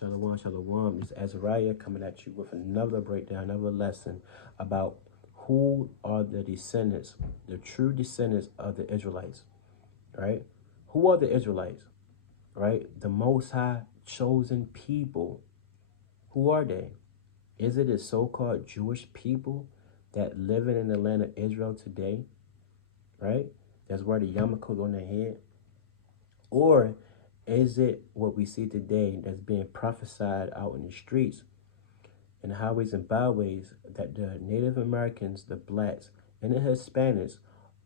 Shalom, shalom. It's Azariah coming at you with another breakdown, another lesson about who are the descendants, the true descendants of the Israelites, right? Who are the Israelites, right? The Most High chosen people. Who are they? Is it the so-called Jewish people that living in the land of Israel today, right? That's where the yarmulke on their head. Or is it what we see today that's being prophesied out in the streets and highways and byways that the Native Americans, the blacks, and the Hispanics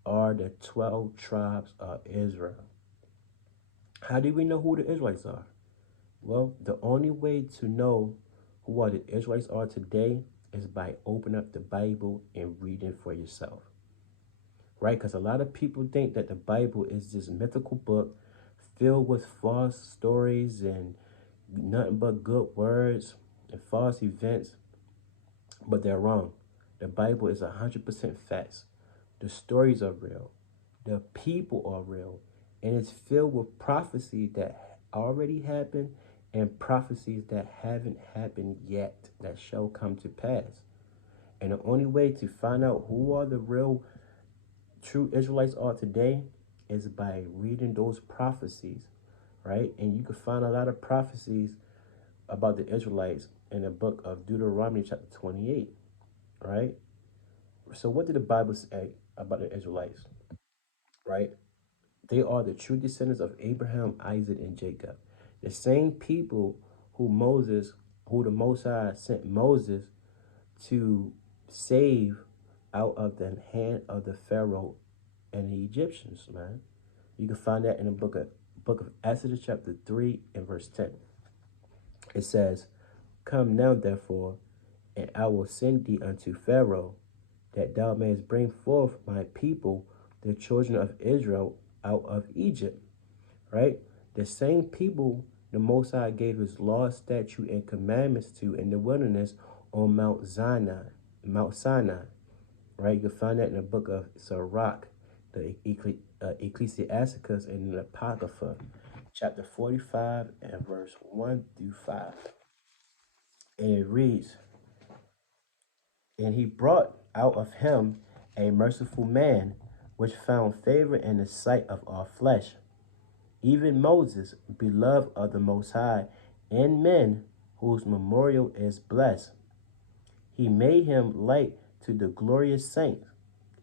are the 12 tribes of Israel? How do we know who the Israelites are? Well, the only way to know who are the Israelites are today is by opening up the Bible and reading for yourself, right? Because a lot of people think that the Bible is this mythical book filled with false stories and nothing but good words and false events, but they're wrong. The Bible is 100% facts. The stories are real. The people are real. And it's filled with prophecies that already happened and prophecies that haven't happened yet that shall come to pass. And the only way to find out who are the real true Israelites are today is by reading those prophecies, right? And you can find a lot of prophecies about the Israelites in the book of Deuteronomy chapter 28, right? So what did the Bible say about the Israelites, right? They are the true descendants of Abraham, Isaac, and Jacob. The same people who the Most High sent Moses to save out of the hand of the Pharaoh and the Egyptians, man. You can find that in the book of Exodus chapter 3 and verse 10. It says, "Come now, therefore, and I will send thee unto Pharaoh, that thou mayest bring forth my people, the children of Israel, out of Egypt." Right? The same people the Most High gave his law, statute, and commandments to in the wilderness on Mount Sinai. Right? You can find that in the book of Sirach, the Ecclesiasticus, and the Apocrypha, chapter 45 and verse 1 through 5. And it reads, "And he brought out of him a merciful man, which found favor in the sight of all flesh, even Moses, beloved of the Most High, and men whose memorial is blessed. He made him like to the glorious saints,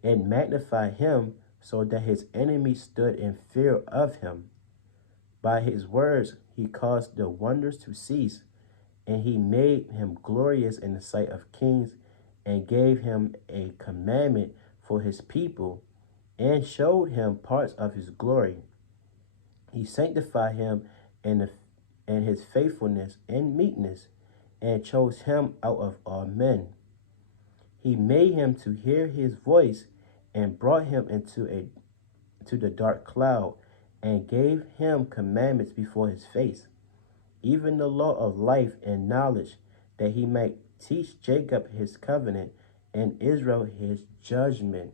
and magnified him so that his enemies stood in fear of him. By his words he caused the wonders to cease, and he made him glorious in the sight of kings, and gave him a commandment for his people, and showed him parts of his glory. He sanctified him in his faithfulness and meekness, and chose him out of all men. He made him to hear his voice, and brought him to the dark cloud, and gave him commandments before his face, even the law of life and knowledge, that he might teach Jacob his covenant, and Israel his judgment."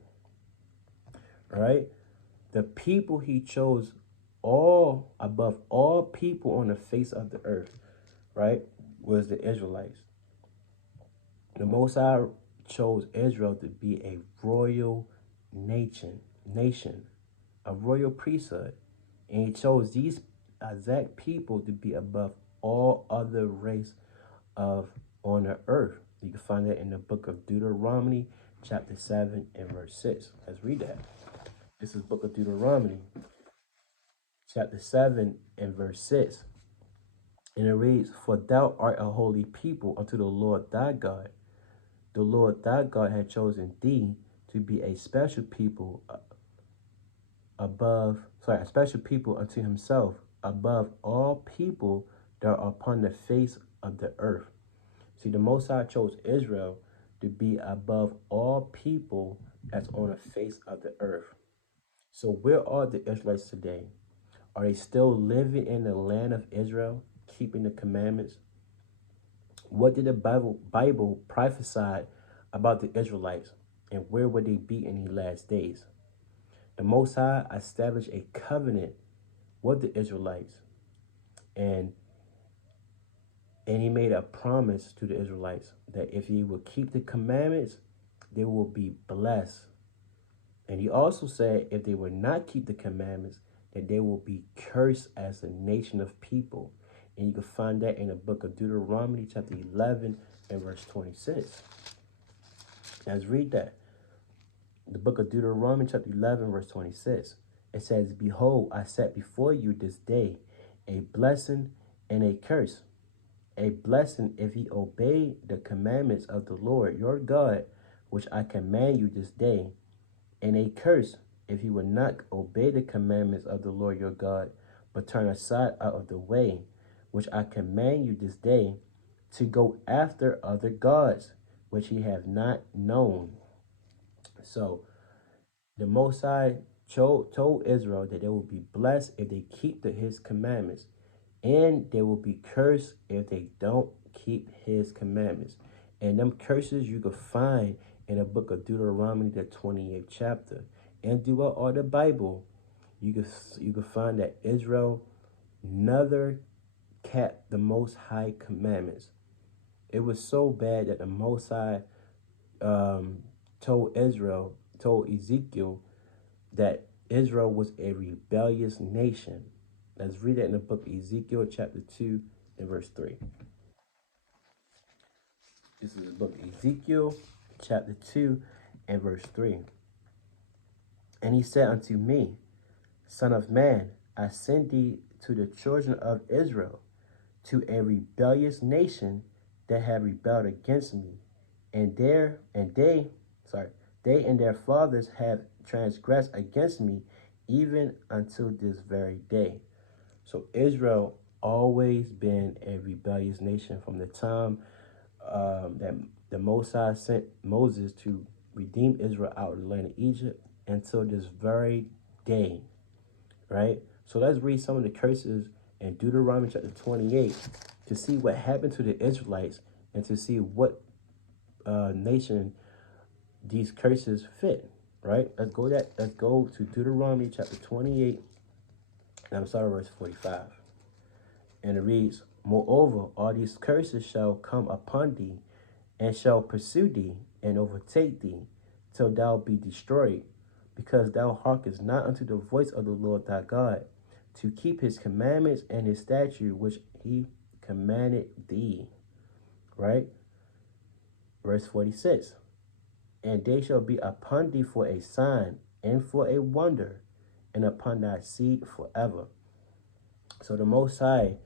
All right? The people he chose all above all people on the face of the earth, right, was the Israelites. The Most High chose Israel to be a royal nation, a royal priesthood. And he chose these exact people to be above all other race of on the earth. You can find that in the book of Deuteronomy, chapter 7 and verse 6. Let's read that. This is book of Deuteronomy, chapter 7 and verse 6. And it reads, "For thou art a holy people unto the Lord thy God. The Lord thy God had chosen thee to be a special people a special people unto himself, above all people that are upon the face of the earth." See, the Most High chose Israel to be above all people that's on the face of the earth. So where are the Israelites today? Are they still living in the land of Israel, keeping the commandments? What did the Bible prophesy about the Israelites, and where would they be in the last days? The Most High established a covenant with the Israelites, and And he made a promise to the Israelites that if ye will keep the commandments, they will be blessed. And he also said if they would not keep the commandments, that they will be cursed as a nation of people. And you can find that in the book of Deuteronomy, chapter 11 and verse 26. Let's read that. The book of Deuteronomy, chapter 11, verse 26. It says, behold, I set before you this day a blessing and a curse. A blessing if ye obey the commandments of the Lord your God, which I command you this day, and a curse if you will not obey the commandments of the Lord your God, but turn aside out of the way, which I command you this day, to go after other gods, which ye have not known. So the Most High told Israel that they will be blessed if they keep his commandments, and they will be cursed if they don't keep his commandments. And them curses you can find in the book of Deuteronomy, the 28th chapter. And throughout all the Bible, you can find that Israel never kept the Most High commandments. It was so bad that the Most High told Ezekiel, that Israel was a rebellious nation. Let's read it in the book of Ezekiel, chapter 2 and verse 3. This is the book of Ezekiel, chapter 2 and verse 3. And he said unto me, Son of man, I send thee to the children of Israel, to a rebellious nation that have rebelled against me, and they and their fathers have transgressed against me, even until this very day. So Israel always been a rebellious nation from the time that the Most High sent Moses to redeem Israel out of the land of Egypt until this very day, right? So let's read some of the curses in Deuteronomy chapter 28 to see what happened to the Israelites and to see what nation these curses fit, right? Let's go to Deuteronomy chapter 28, and I'm sorry, verse 45. And it reads, Moreover, all these curses shall come upon thee, and shall pursue thee, and overtake thee, till thou be destroyed, because thou hearkenest not unto the voice of the Lord thy God, to keep his commandments and his statute which he commanded thee. Right? Verse 46. And they shall be upon thee for a sign, and for a wonder, and upon thy seed forever. So the Most High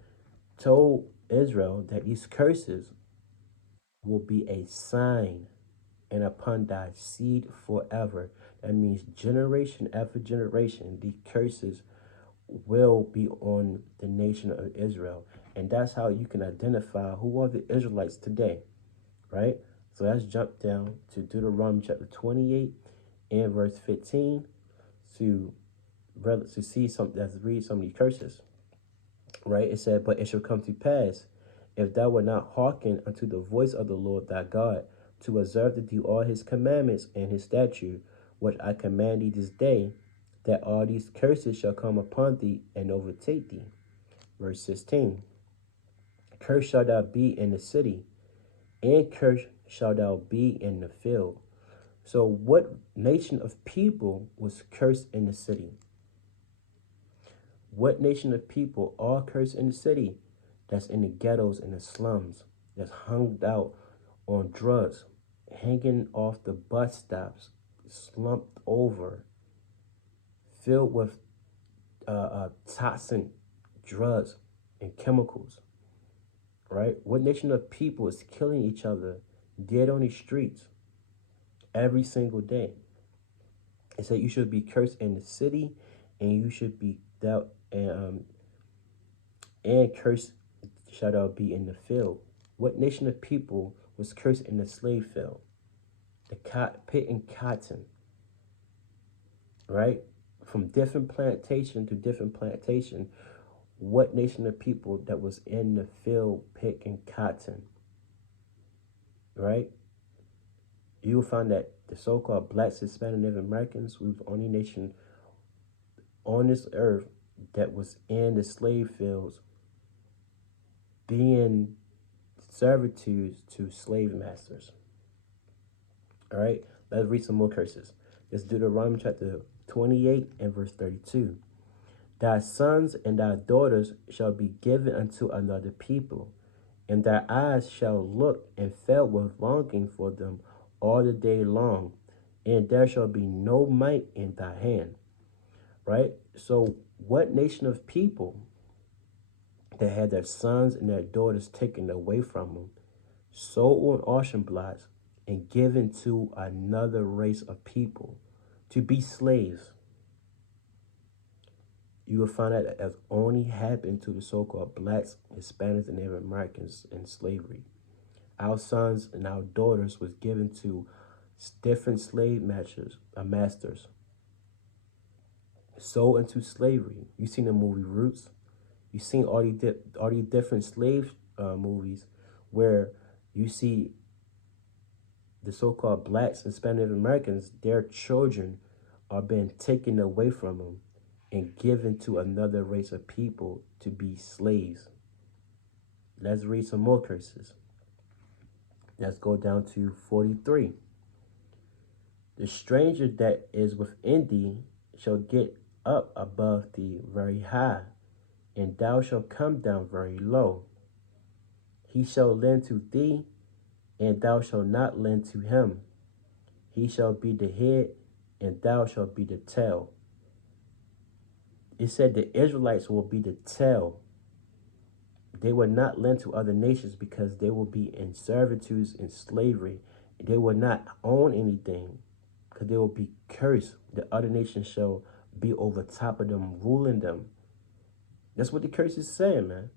told Israel that these curses will be a sign, and upon thy seed forever. That means generation after generation, the curses will be on the nation of Israel. And that's how you can identify who are the Israelites today, right? So let's jump down to Deuteronomy chapter 28 and verse 15 to see some, let's read some of these curses, right? It said, But it shall come to pass, if thou wilt not hearken unto the voice of the Lord thy God, to observe to do all his commandments and his statute, which I command thee this day, that all these curses shall come upon thee and overtake thee. Verse 16. Cursed shalt thou be in the city, and cursed shalt thou be in the field. So what nation of people was cursed in the city? What nation of people are cursed in the city? That's in the ghettos and the slums, that's hung out on drugs, hanging off the bus stops, slumped over, filled with toxic drugs and chemicals, right? What nation of people is killing each other dead on the streets every single day? It said you should be cursed in the city, and you should be and cursed shall thou be in the field. What nation of people was cursed in the slave field? The pit and cotton, right? From different plantation to different plantation, what nation of people that was in the field picking cotton, right? You will find that the so-called Blacks, Hispanic, Native Americans, we were the only nation on this earth that was in the slave fields being servitude to slave masters. All right, let's read some more curses. This Deuteronomy chapter 28 and verse 32. Thy sons and thy daughters shall be given unto another people, and thy eyes shall look and fail with longing for them all the day long, and there shall be no might in thy hand. Right? So, what nation of people that had their sons and their daughters taken away from them, sold on auction blocks, and given to another race of people to be slaves? You will find that has only happened to the so-called blacks, Hispanics, and Native Americans in slavery. Our sons and our daughters was given to different slave masters, sold into slavery. You seen the movie Roots. You seen all these different slave movies where you see the so-called blacks and Hispanic Americans, their children are being taken away from them and given to another race of people to be slaves. Let's read some more curses. Let's go down to 43. The stranger that is within thee shall get up above thee very high, and thou shalt come down very low. He shall lend to thee, and thou shalt not lend to him. He shall be the head, and thou shalt be the tail. It said the Israelites will be the tail. They will not lend to other nations because they will be in servitude and slavery. They will not own anything because they will be cursed. The other nations shall be over top of them, ruling them. That's what the curse is saying, man.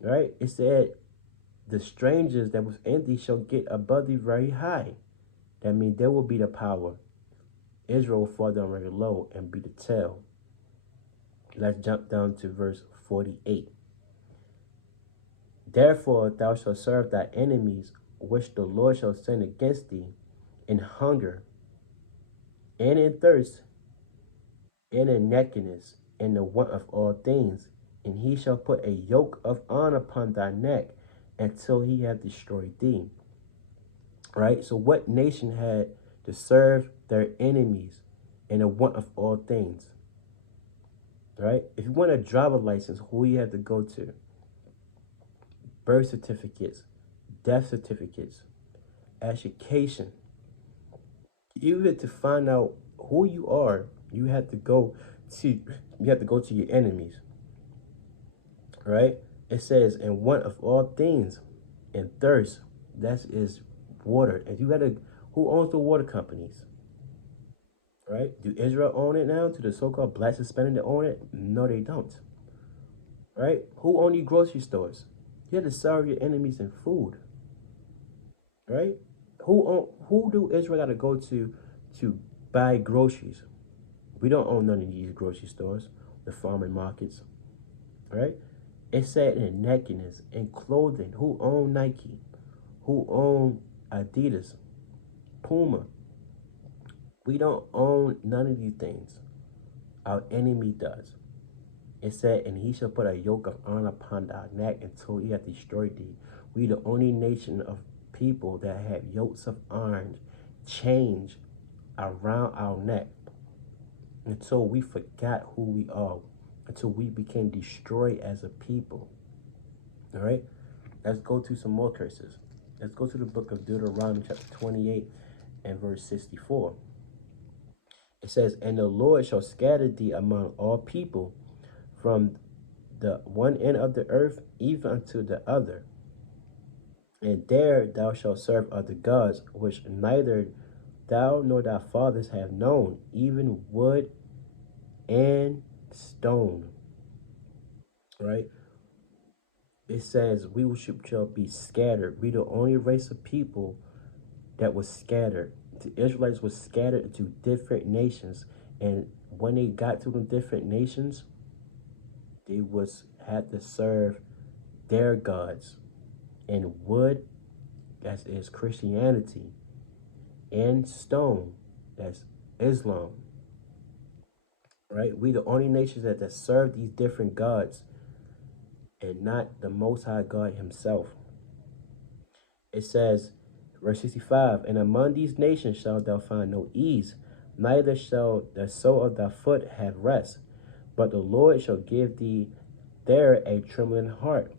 Right? It said the strangers that was in thee shall get above thee very high. That means they will be the power. Israel will fall down very low and be the tail. Let's jump down to verse 48. Therefore thou shalt serve thy enemies, which the Lord shall send against thee, in hunger, and in thirst, and in nakedness, and the want of all things. And he shall put a yoke of iron upon thy neck until he have destroyed thee. Right? So what nation had to serve their enemies in the want of all things? Right? If you want a driver license, who you have to go to? Birth certificates, death certificates, education. Even to find out who you are, you have to go to your enemies. Right? It says, and want of all things, and thirst, that is water. And you gotta, who owns the water companies? Right? Do Israel own it now? Do the so-called blacks and Hispanic that own it? No, they don't. Right? Who own your grocery stores? You have to serve your enemies in food. Right? Who do Israel gotta go to buy groceries? We don't own none of these grocery stores, the farming markets. Right? It said in nakedness and clothing. Who own Nike? Who own Adidas? Puma? We don't own none of these things. Our enemy does. It said, and he shall put a yoke of iron upon thy neck until he hath destroyed thee. We the only nation of people that have yokes of iron, chains around our neck until we forgot who we are, until we became destroyed as a people. All right? Let's go to some more curses. Let's go to the book of Deuteronomy chapter 28 and verse 64. It says, and the Lord shall scatter thee among all people from the one end of the earth even unto the other. And there thou shalt serve other gods, which neither thou nor thy fathers have known, even wood and stone. Right? It says we shall be scattered. We the only race of people that was scattered. The Israelites was scattered to different nations, and when they got to the different nations, they had to serve their gods. And wood, that is Christianity, and stone, that's Islam. Right? We the only nations that serve these different gods and not the Most High God himself. It says, verse 65, and among these nations shalt thou find no ease, neither shall the sole of thy foot have rest. But the Lord shall give thee there a trembling heart,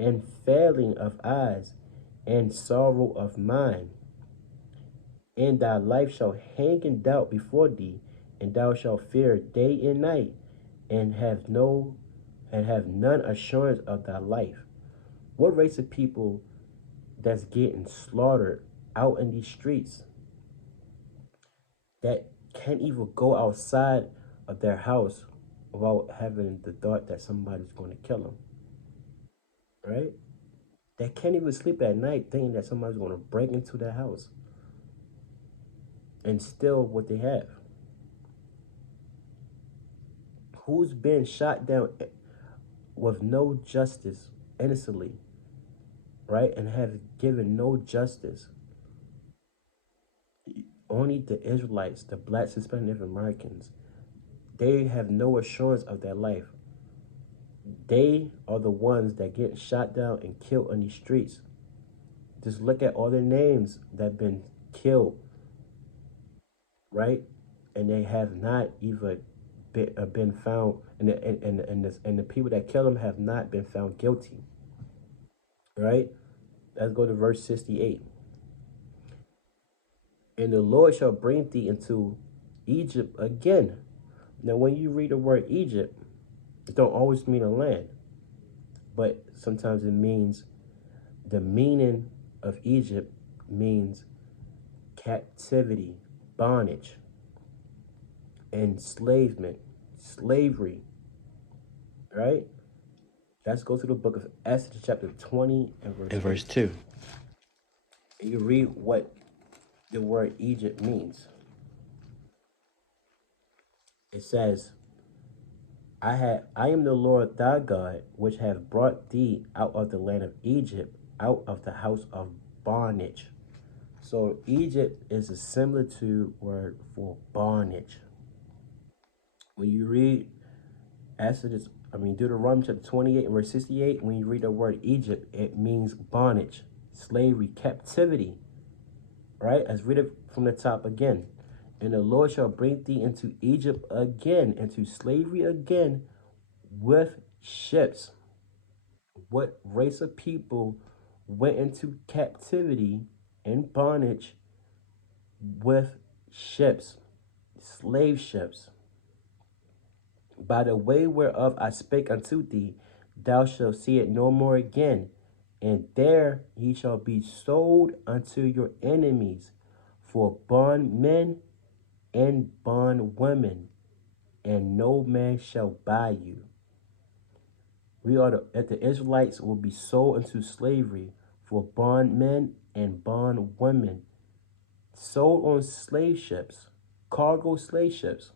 and failing of eyes, and sorrow of mind. And thy life shall hang in doubt before thee, and thou shalt fear day and night, and have none assurance of thy life. What race of people that's getting slaughtered out in these streets that can't even go outside of their house without having the thought that somebody's going to kill them, right? They can't even sleep at night thinking that somebody's going to break into their house and steal what they have. Who's been shot down with no justice innocently, right? And have given no justice. Only the Israelites, the blacks, Hispanic, Native Americans, they have no assurance of their life. They are the ones that get shot down and killed on these streets. Just look at all the names that have been killed, right? And they have not even been found, and the people that kill them have not been found guilty, right? Let's go to verse 68. And the Lord shall bring thee into Egypt again. Now, when you read the word Egypt, it don't always mean a land, but sometimes it means, the meaning of Egypt means captivity, bondage, enslavement, slavery, right? Let's go to the book of Exodus chapter 20 and verse 2. And you read what the word Egypt means. It says, I am the Lord thy God, which have brought thee out of the land of Egypt, out of the house of bondage. So Egypt is a similitude word for bondage. When you read Deuteronomy chapter 28 and verse 68, when you read the word Egypt, it means bondage, slavery, captivity. Right? Let's read it from the top again. And the Lord shall bring thee into Egypt again, into slavery again, with ships. What race of people went into captivity and bondage with ships, slave ships? By the way whereof I spake unto thee, thou shalt see it no more again, and there ye shall be sold unto your enemies for bondmen and bondwomen, and no man shall buy you. The Israelites will be sold into slavery for bondmen and bondwomen, sold on slave ships, cargo slave ships.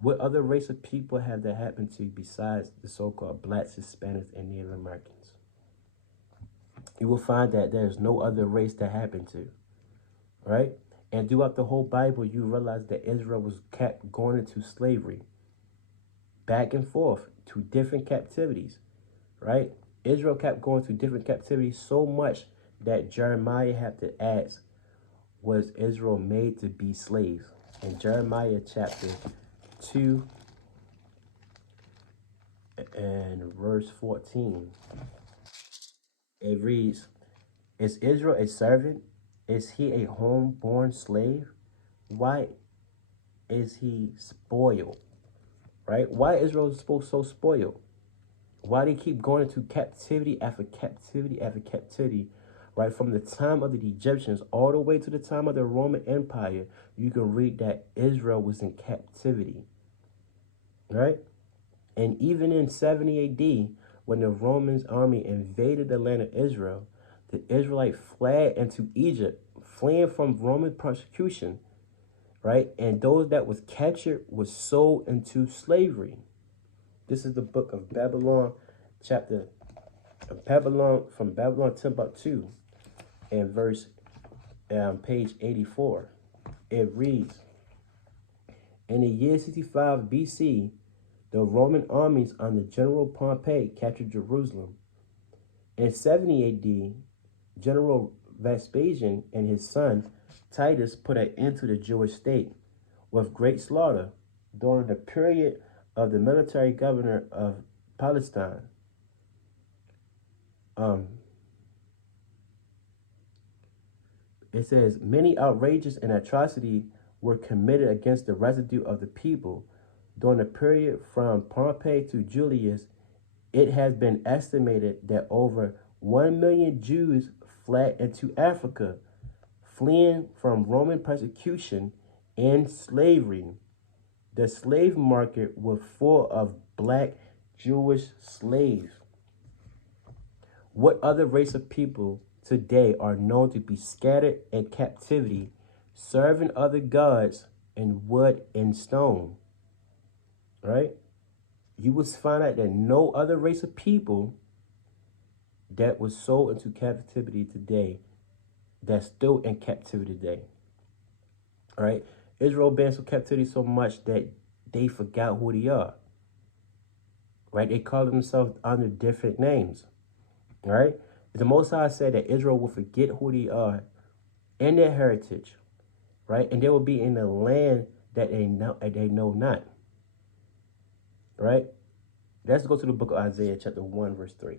What other race of people have that happened to besides the so-called blacks, Hispanics, and Native Americans? You will find that there's no other race that happened to, right? And throughout the whole Bible, you realize that Israel was kept going into slavery, back and forth to different captivities, right? Israel kept going to different captivities so much that Jeremiah had to ask, was Israel made to be slaves? In Jeremiah chapter 2 and verse 14, it reads, is Israel a servant? Is he a homeborn slave? Why is he spoiled? Right? Why is Israel so spoiled? Why they keep going into captivity after captivity after captivity? Right? From the time of the Egyptians all the way to the time of the Roman Empire, you can read that Israel was in captivity. Right? And even in 70 AD, when the Roman army invaded the land of Israel, the Israelites fled into Egypt, fleeing from Roman persecution, right? And those that was captured was sold into slavery. This is the book of Babylon, chapter of Babylon, from Babylon Timbuktu, and page 84. It reads, in the year 65 BC, the Roman armies under General Pompey captured Jerusalem. In 70 AD, General Vespasian and his son Titus put an end to the Jewish state with great slaughter during the period of the military governor of Palestine. Um, it says many outrages and atrocities were committed against the residue of the people during the period from Pompey to Julius. It has been estimated that over 1 million Jews fled into Africa, fleeing from Roman persecution and slavery. The slave market was full of black Jewish slaves. What other race of people today are known to be scattered in captivity, serving other gods in wood and stone? Right? You will find out that no other race of people that was sold into captivity today that's still in captivity today. All right? Israel been in captivity so much that they forgot who they are. Right? They call themselves under different names. All right? The Most High said that Israel will forget who they are and their heritage, right? And they will be in the land that they know not. Right? Let's go to the book of Isaiah, chapter 1, verse 3.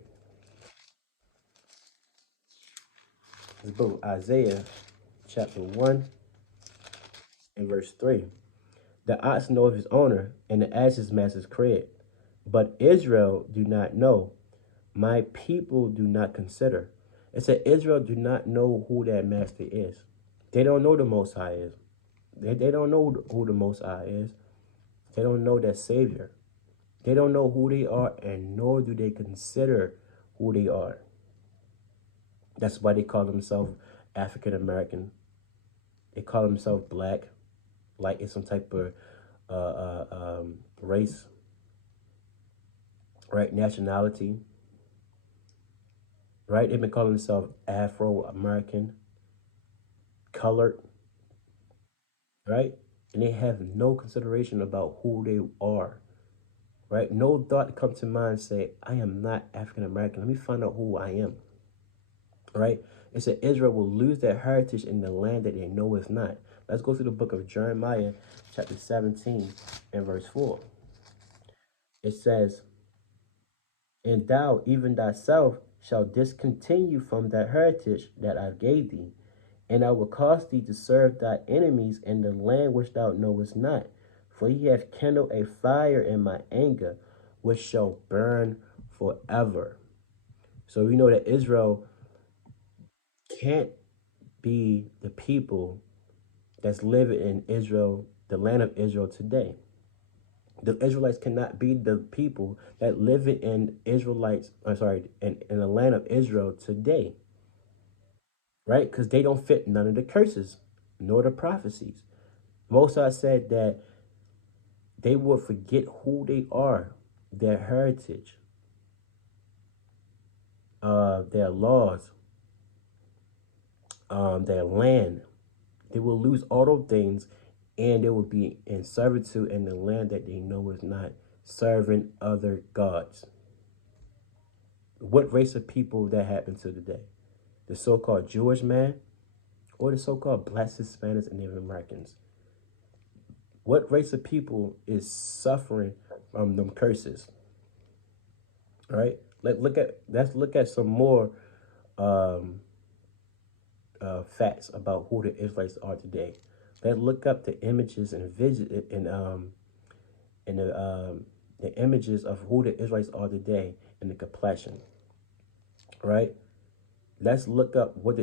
The book of Isaiah, chapter 1, and verse 3. The ox knoweth his owner, and the ass his master's crib. But Israel do not know. My people do not consider. It said Israel do not know who that master is. They don't know the Most High is. They don't know who the Most High is. They don't know that Savior. They don't know who they are, and nor do they consider who they are. That's why they call themselves African American. They call themselves black, like it's some type of race, right? Nationality, right? They've been calling themselves Afro American, colored, right? And they have no consideration about who they are, right? No thought come to mind say, I am not African American. Let me find out who I am, right? It said Israel will lose their heritage in the land that they know is not. Let's go to the book of Jeremiah, chapter 17 and verse 4. It says, and thou, even thyself, shalt discontinue from that heritage that I gave thee, and I will cause thee to serve thy enemies in the land which thou knowest not. For he hath kindled a fire in my anger, which shall burn forever. So we know that Israel can't be the people that's living in Israel, the land of Israel today. The Israelites cannot be the people that live in in the land of Israel today, right? Because they don't fit none of the curses nor the prophecies. Moses said that they will forget who they are, their heritage, their laws, their land. They will lose all those things, and they will be in servitude in the land that they know is not, serving other gods. What race of people that happened to today? The so-called Jewish man or the so-called Black, Hispanics, and Native Americans? What race of people is suffering from them curses? All right, let's look at some more um, facts about who the Israelites are today. Let's look up the images and vision and the images of who the Israelites are today in the complexion. Right? Let's look up who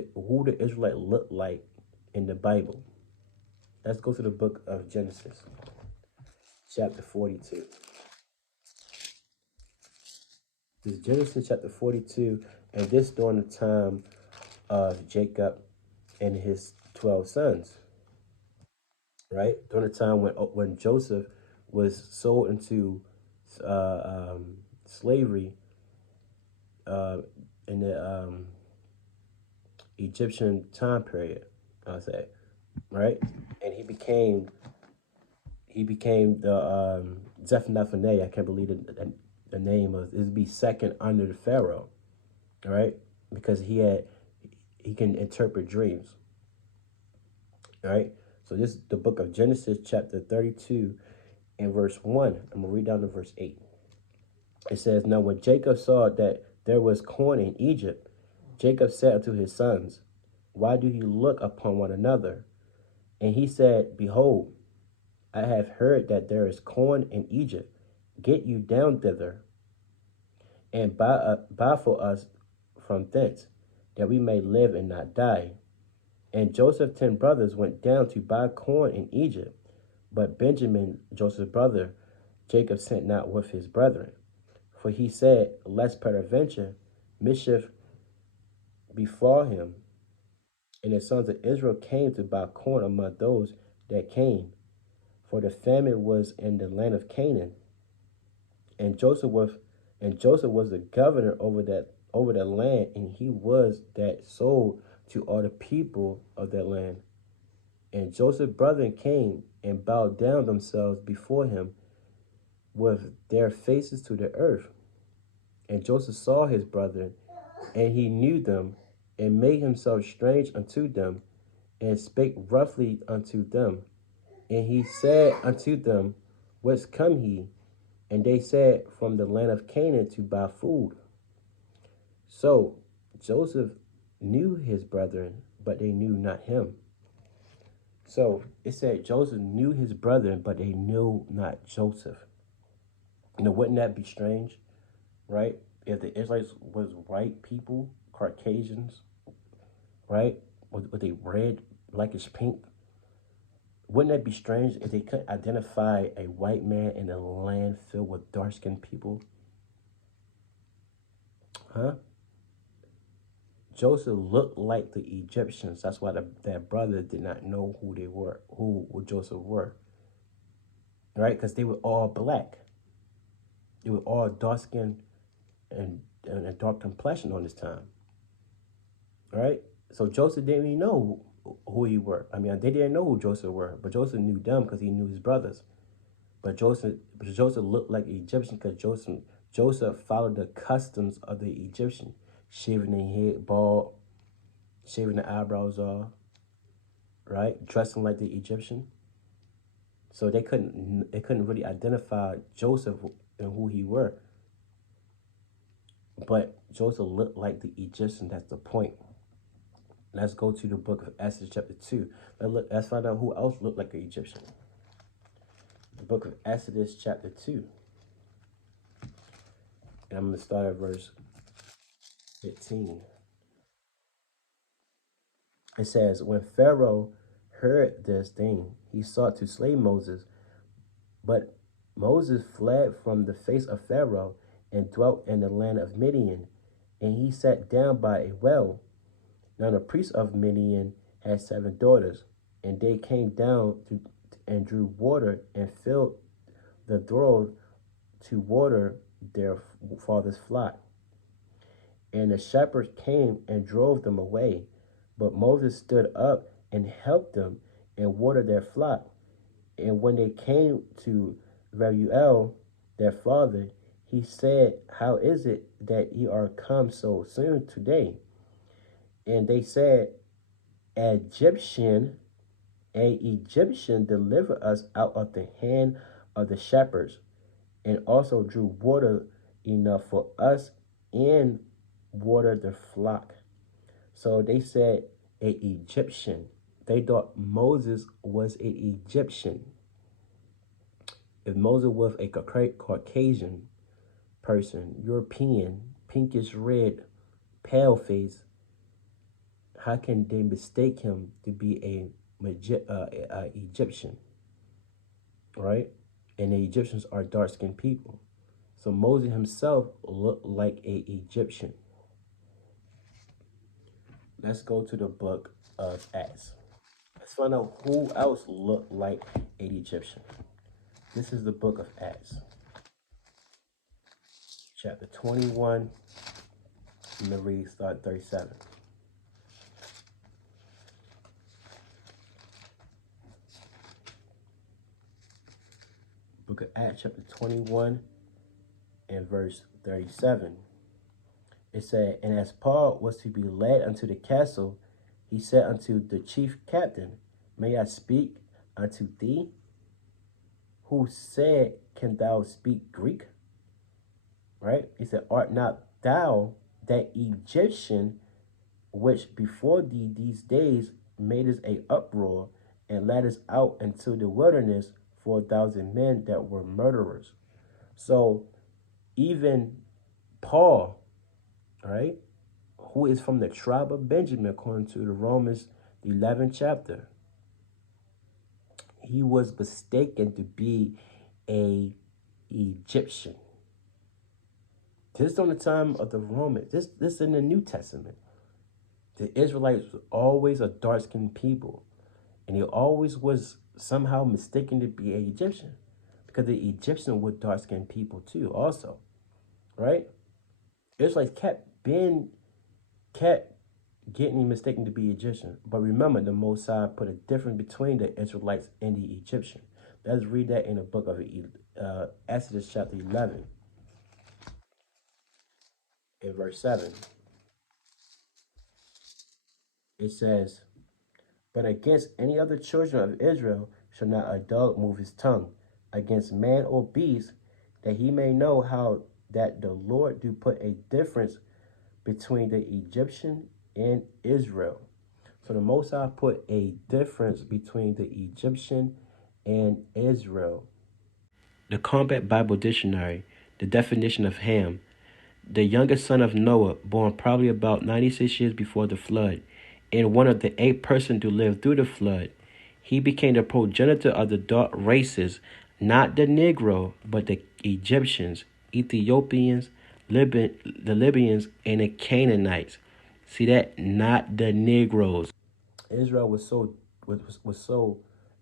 the Israelite looked like in the Bible. Let's go to the book of Genesis, chapter 42. This is Genesis chapter 42, and this during the time of Jacob and his 12 sons. Right? During the time when Joseph was sold into slavery uh, in the Egyptian time period, I'll say, right? And he became the Zephaniah. I can't believe the name of it. Would be second under the Pharaoh, right? Because he can interpret dreams. All right. So this is the book of Genesis, chapter 32, and verse 1. I'm going to read down to verse 8. It says, Now when Jacob saw that there was corn in Egypt, Jacob said unto his sons, Why do you look upon one another? And he said, Behold, I have heard that there is corn in Egypt. Get you down thither, and buy for us from thence, that we may live and not die. And Joseph's 10 brothers went down to buy corn in Egypt. But Benjamin, Joseph's brother, Jacob sent not with his brethren. For he said, Lest peradventure mischief befall him. And the sons of Israel came to buy corn among those that came, for the famine was in the land of Canaan. And Joseph was the governor over the land, and he was that sold to all the people of that land. And Joseph's brethren came and bowed down themselves before him with their faces to the earth. And Joseph saw his brethren, and he knew them, and made himself strange unto them, and spake roughly unto them. And he said unto them, Whence come ye? And they said, From the land of Canaan to buy food. So Joseph knew his brethren, but they knew not him. So it said Joseph knew his brethren, but they knew not Joseph. Wouldn't that be strange, right? If the Israelites was white people, Caucasians, right? Were they red, blackish pink? Wouldn't that be strange if they couldn't identify a white man in a land filled with dark-skinned people? Huh? Joseph looked like the Egyptians. That's why their brother did not know who they were, who Joseph were. Right? Because they were all black. They were all dark-skinned and a dark complexion on this time. Right? So Joseph didn't even know who he were. I mean, they didn't know who Joseph were, but Joseph knew them because he knew his brothers. But Joseph looked like an Egyptian because Joseph followed the customs of the Egyptian, shaving their head bald, shaving the eyebrows off, right? Dressing like the Egyptian. So they couldn't really identify Joseph and who he were. But Joseph looked like the Egyptian. That's the point. Let's go to the book of Exodus chapter 2. Let's find out who else looked like an Egyptian. The book of Exodus chapter 2. And I'm going to start at verse 15. It says, When Pharaoh heard this thing, he sought to slay Moses. But Moses fled from the face of Pharaoh and dwelt in the land of Midian. And he sat down by a well. Now the priest of Midian had 7 daughters, and they came down and drew water and filled the trough to water their father's flock. And the shepherds came and drove them away. But Moses stood up and helped them and watered their flock. And when they came to Reuel, their father, he said, How is it that ye are come so soon today? And they said, An Egyptian delivered us out of the hand of the shepherds, and also drew water enough for us and watered the flock. So they said, an Egyptian. They thought Moses was an Egyptian. If Moses was a Caucasian person, European, pinkish red, pale face, how can they mistake him to be a Egyptian, right? And the Egyptians are dark-skinned people. So Moses himself looked like an Egyptian. Let's go to the book of Acts. Let's find out who else looked like an Egyptian. This is the book of Acts, chapter 21. I'm going to read, start 37. Book of Acts, chapter 21, and verse 37. It said, and as Paul was to be led unto the castle, he said unto the chief captain, may I speak unto thee? Who said, can thou speak Greek? Right? He said, art not thou that Egyptian which before thee these days made us a uproar and led us out into the wilderness 4,000 men that were murderers. So even Paul, right, who is from the tribe of Benjamin, according to the Romans, the 11th chapter, he was mistaken to be a Egyptian. This on the time of the Romans. This in the New Testament. The Israelites were always a dark-skinned people, and he always was somehow mistaken to be an Egyptian, because the Egyptians were dark-skinned people too, also, right? Israelites kept getting mistaken to be Egyptian. But remember, the Most High put a difference between the Israelites and the Egyptian. Let's read that in the book of Exodus chapter 11, in verse 7. It says, but against any of the children of Israel shall not a dog move his tongue, against man or beast, that he may know how that the Lord do put a difference between the Egyptian and Israel. So the Most High put a difference between the Egyptian and Israel. The Combat Bible Dictionary, the definition of Ham, the youngest son of Noah, born probably about 96 years before the flood, and one of the 8 persons to live through the flood. He became the progenitor of the dark races, not the Negro, but the Egyptians, Ethiopians, the Libyans, and the Canaanites. See that? Not the Negroes. Israel was so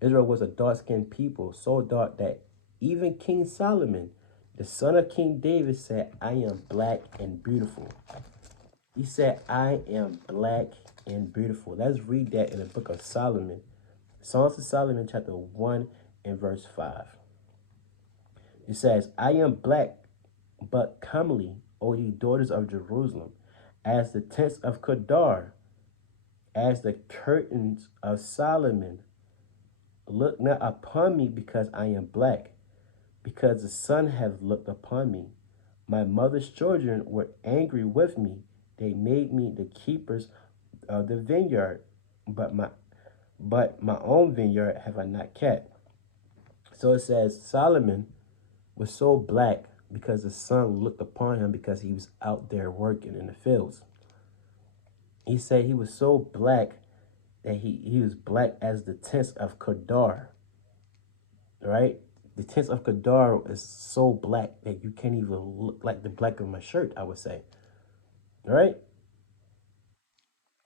Israel was a dark-skinned people, so dark that even King Solomon, the son of King David, said, I am black and beautiful. He said, I am black and beautiful. Let's read that in the book of Solomon. Songs of Solomon, chapter 1 and verse 5. It says, I am black, but comely, O ye daughters of Jerusalem, as the tents of Kedar, as the curtains of Solomon. Look not upon me, because I am black, because the sun hath looked upon me. My mother's children were angry with me. They made me the keepers of the vineyard, but my own vineyard have I not kept. So it says Solomon was so black because the sun looked upon him, because he was out there working in the fields. He said he was so black that he was black as the tents of Kedar. Right? The tents of Kedar is so black that you can't even look like the black of my shirt, I would say. Right?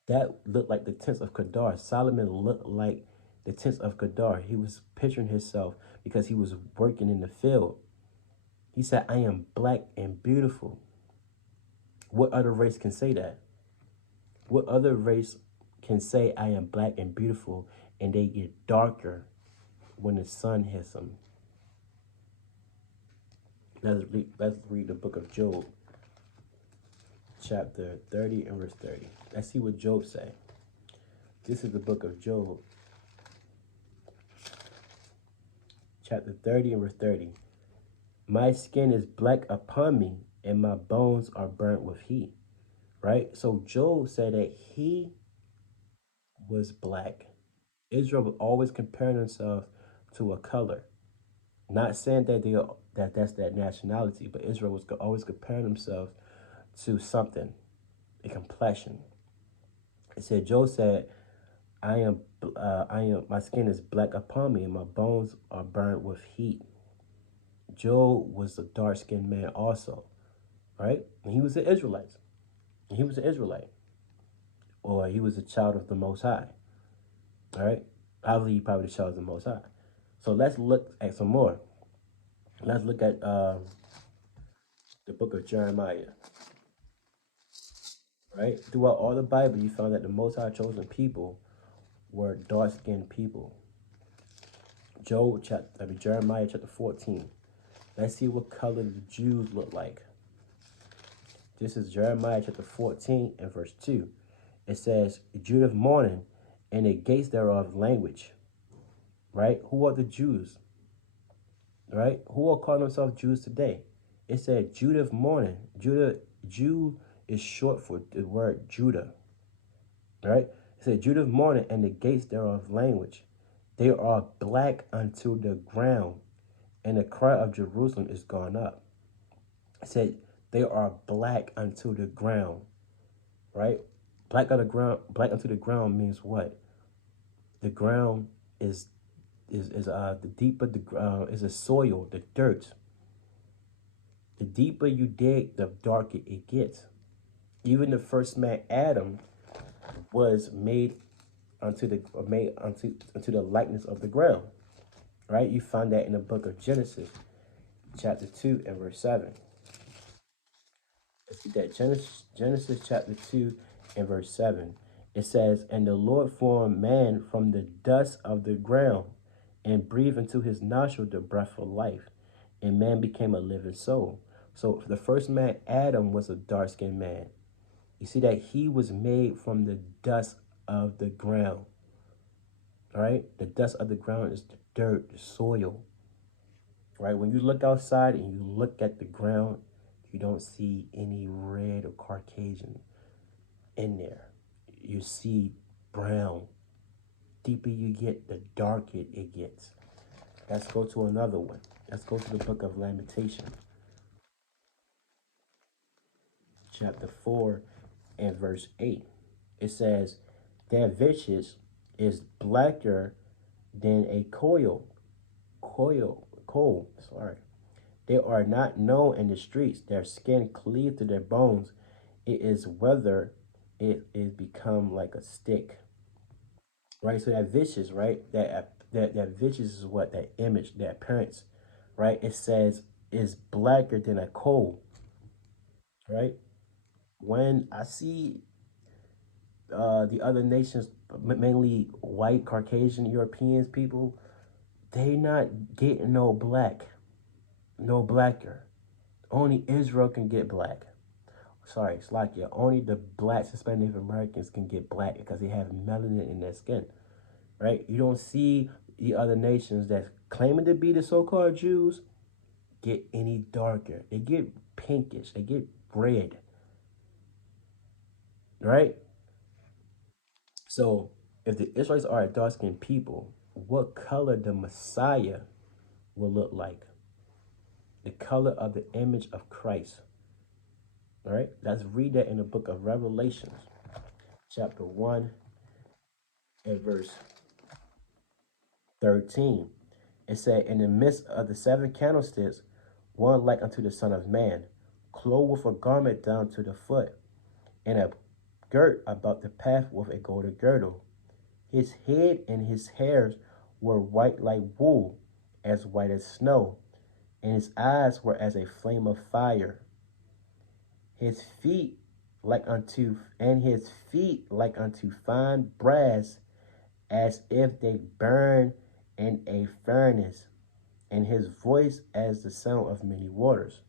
That looked like the tents of Kedar. Solomon looked like the tents of Kedar. He was picturing himself because he was working in the field. He said, I am black and beautiful. What other race can say that? What other race can say I am black and beautiful and they get darker when the sun hits them? Let's read the book of Job, chapter 30 and verse 30. Let's see what Job say. This is the book of Job, chapter 30 and verse 30. My skin is black upon me, and my bones are burnt with heat. Right? So Job said that he was black. Israel was always comparing himself to a color. Not saying that that's that nationality, but Israel was always comparing themselves to something, a complexion. It said, Job said, my skin is black upon me, and my bones are burned with heat. Job was a dark-skinned man also, right? And he was an Israelite. He was an Israelite, or he was a child of the Most High, all right? I believe he probably the child of the Most High. So let's look at some more. Let's look at the book of Jeremiah, right? Throughout all the Bible, you found that the Most High chosen people were dark-skinned people. Jeremiah chapter 14. Let's see what color the Jews look like. This is Jeremiah chapter 14 and verse 2. It says, Judah mourning, and the gates thereof language. Right? Who are the Jews? Right? Who are calling themselves Jews today? It said Judah mourning. Jew is short for the word Judah. Right? It said Judah mourning, and the gates thereof language. They are black unto the ground, and the cry of Jerusalem is gone up. It said they are black unto the ground. Right? Black unto the ground means what? The ground is the deeper the is the soil, the dirt. The deeper you dig, the darker it gets. Even the first man, Adam, was made unto the likeness of the ground. Right? You find that in the book of Genesis, chapter 2 and verse 7. Let's see that Genesis chapter 2 and verse 7. It says, And the Lord formed man from the dust of the ground, and breathed into his nostril the breath of life, and man became a living soul. So the first man, Adam, was a dark-skinned man. You see that he was made from the dust of the ground. Right? The dust of the ground is the dirt, the soil. Right? When you look outside and you look at the ground, you don't see any red or Caucasian in there. You see brown. Deeper you get, the darker it gets. Let's go to another one. Let's go to the book of Lamentations, chapter 4 and verse 8. It says, Their visage is blacker than a coal. Sorry. They are not known in the streets. Their skin cleaved to their bones. It is whether it is become like a stick. Right? So that vicious, right? That vicious is what that image, that appearance, right? It says is blacker than a coal, right? When I see the other nations, mainly white, Caucasian, Europeans people, they not getting no blacker. Only Israel can get black. Sorry, Slovakia. Only the blacks, Hispanic Native Americans can get black because they have melanin in their skin, right? You don't see the other nations that claiming to be the so-called Jews get any darker. They get pinkish. They get red, right? So if the Israelites are a dark-skinned people, what color the Messiah will look like? The color of the image of Christ. All right, let's read that in the book of Revelations, chapter 1 and verse 13. It said, In the midst of the seven candlesticks, one like unto the Son of Man, clothed with a garment down to the foot, and a girt about the path with a golden girdle. His head and his hairs were white like wool, as white as snow, and his eyes were as a flame of fire. His feet his feet like unto fine brass, as if they burn in a furnace, and his voice as the sound of many waters.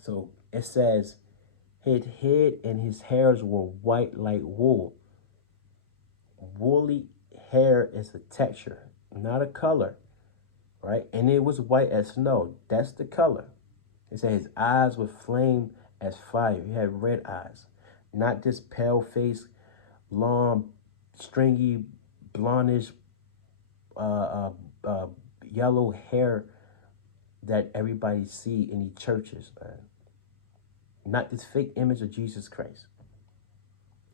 So it says his head and his hairs were white like wool. Woolly hair is a texture, not a color, right? And it was white as snow. That's the color. It said his eyes were flame as fire. He had red eyes, not this pale face, long, stringy, blondish, uh, uh, uh, yellow hair that everybody see in the churches. Not this fake image of Jesus Christ.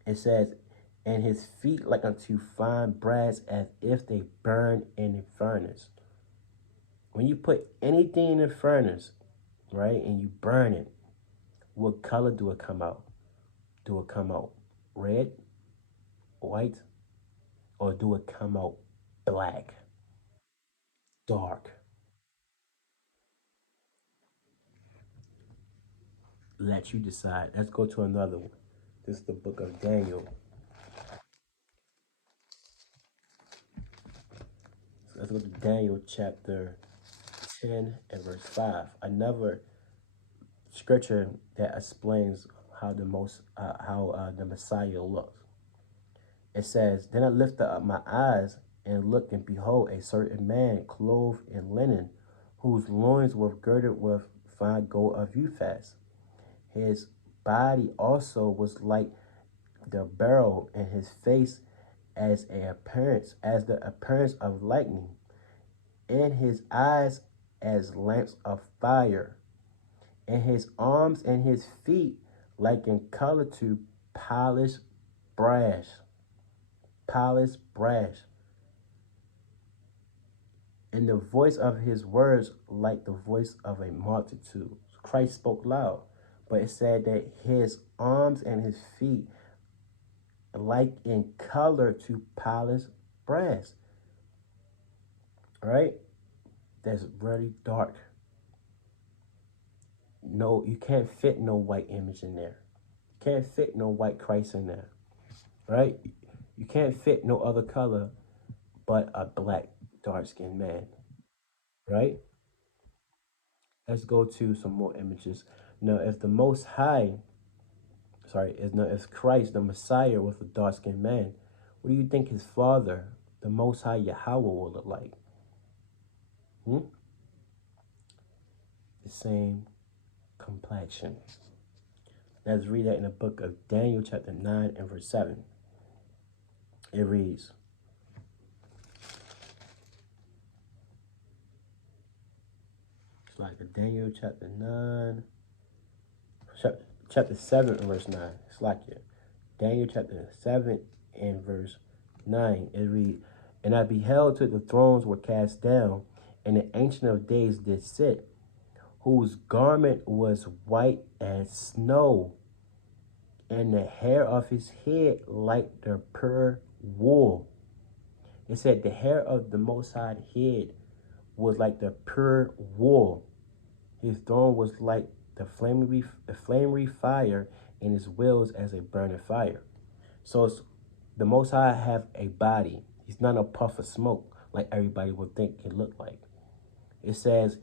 It says, and his feet like unto fine brass, as if they burn in a furnace. When you put anything in a furnace, right, and you burn it, what color do it come out? Do it come out red, white, or do it come out black, dark? Let you decide. Let's go to another one. This is the book of Daniel. So let's go to Daniel chapter 10 and verse 5. Another scripture that explains how the Messiah looks. It says, "Then I lifted up my eyes and looked, and behold, a certain man clothed in linen, whose loins were girded with fine gold of Uphaz. His body also was like the beryl, and his face as the appearance of lightning, and his eyes as lamps of fire, and his arms and his feet like in color to polished brass, polished brass, and the voice of his words like the voice of a multitude." Christ spoke loud, but it said that his arms and his feet like in color to polished brass. All right, that's really dark. No, you can't fit no white image in there. You can't fit no white Christ in there. Right? You can't fit no other color but a black, dark-skinned man. Right? Let's go to some more images. Now, if the Most High, if Christ, the Messiah, was a dark-skinned man, what do you think his father, the Most High Yahweh, will look like? The same complexion. Let's read that in the book of Daniel, chapter 9 and verse 7. It reads, it's like Daniel chapter 9, chapter 7 and verse 9. It's like it. Daniel chapter 7 and verse 9. It reads, "And I beheld till the thrones were cast down, and the Ancient of Days did sit, whose garment was white as snow, and the hair of his head like the pure wool." It said the hair of the Most High head was like the pure wool. His throne was like the flaming fire, and his wheels as a burning fire. So the Most High have a body. He's not a puff of smoke like everybody would think he looked like. It says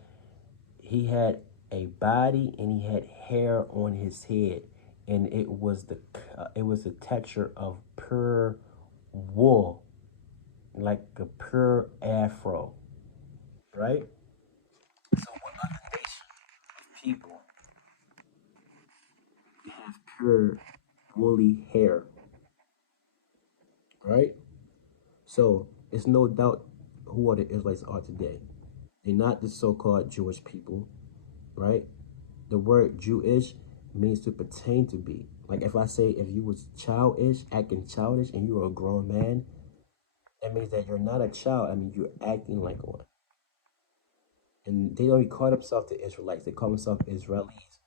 he had a body and he had hair on his head, and it was the texture of pure wool, like a pure afro, right? So what other nation of people have pure woolly hair, right? So it's no doubt who are the Israelites are today. They're not the so-called Jewish people, right? The word Jewish means to pertain to be. Like if I say if you was childish, acting childish, and you were a grown man, that means that you're not a child. I mean, you're acting like one. And they don't call themselves the Israelites. They call themselves Israelis.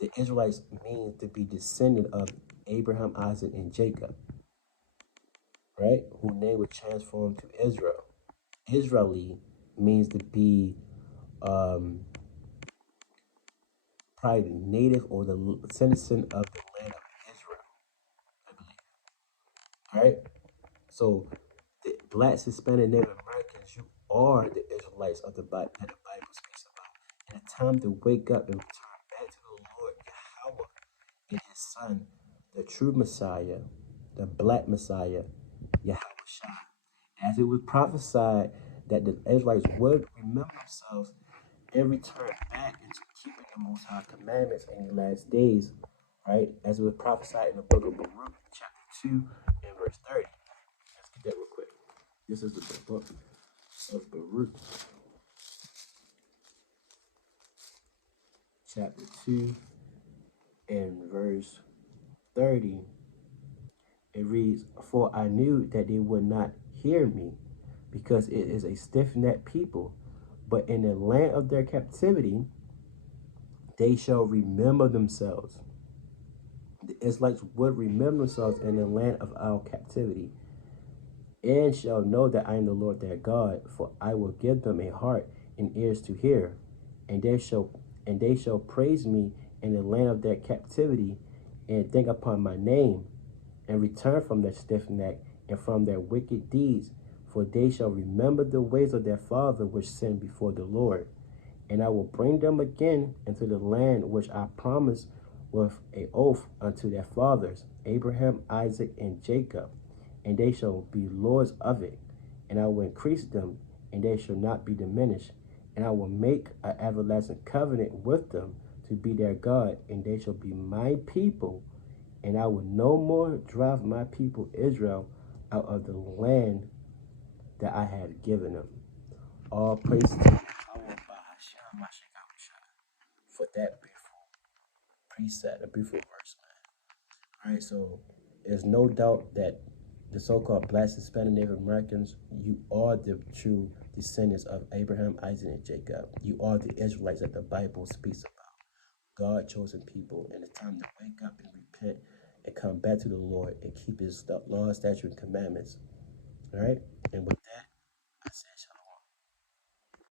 The Israelites mean to be descendant of Abraham, Isaac, and Jacob, right? Whose name was transformed to Israel. Israeli means to be probably the native or the citizen of the land of Israel, I believe. Right? So the blacks, Hispanic, Native Americans, you are the Israelites of the Bible that the Bible speaks about. And it's time to wake up and return back to the Lord Yahweh and his son, the true Messiah, the black Messiah, Yahweh Shai. As it was prophesied that the Israelites would remember themselves and return back into keeping the Most High commandments in the last days, right? As it was prophesied in the book of Baruch, chapter 2 and verse 30. Let's get that real quick. This is the book of Baruch, chapter 2 and verse 30. It reads, "For I knew that they would not hear me, because it is a stiff-necked people. But in the land of their captivity, they shall remember themselves." The Israelites would remember themselves in the land of our captivity, and shall know that I am the Lord their God, for I will give them a heart and ears to hear, and they shall praise me in the land of their captivity, and think upon my name, and return from their stiff neck and from their wicked deeds, for they shall remember the ways of their father which sinned before the Lord, And I will bring them again into the land which I promised with a oath unto their fathers, Abraham, Isaac, and Jacob, and they shall be lords of it. And I will increase them, and they shall not be diminished. And I will make an everlasting covenant with them to be their God, and they shall be my people. And I will no more drive my people Israel out of the land that I had given them. All praise to the for that beautiful precept, a beautiful verse, man. All right, so there's no doubt that the so-called Black, Hispanic, Native Americans, you are the true descendants of Abraham, Isaac, and Jacob. You are the Israelites that the Bible speaks about. God chosen people, and it's time to wake up and repent and come back to the Lord and keep His law, statute, and commandments. All right, and with that, I said,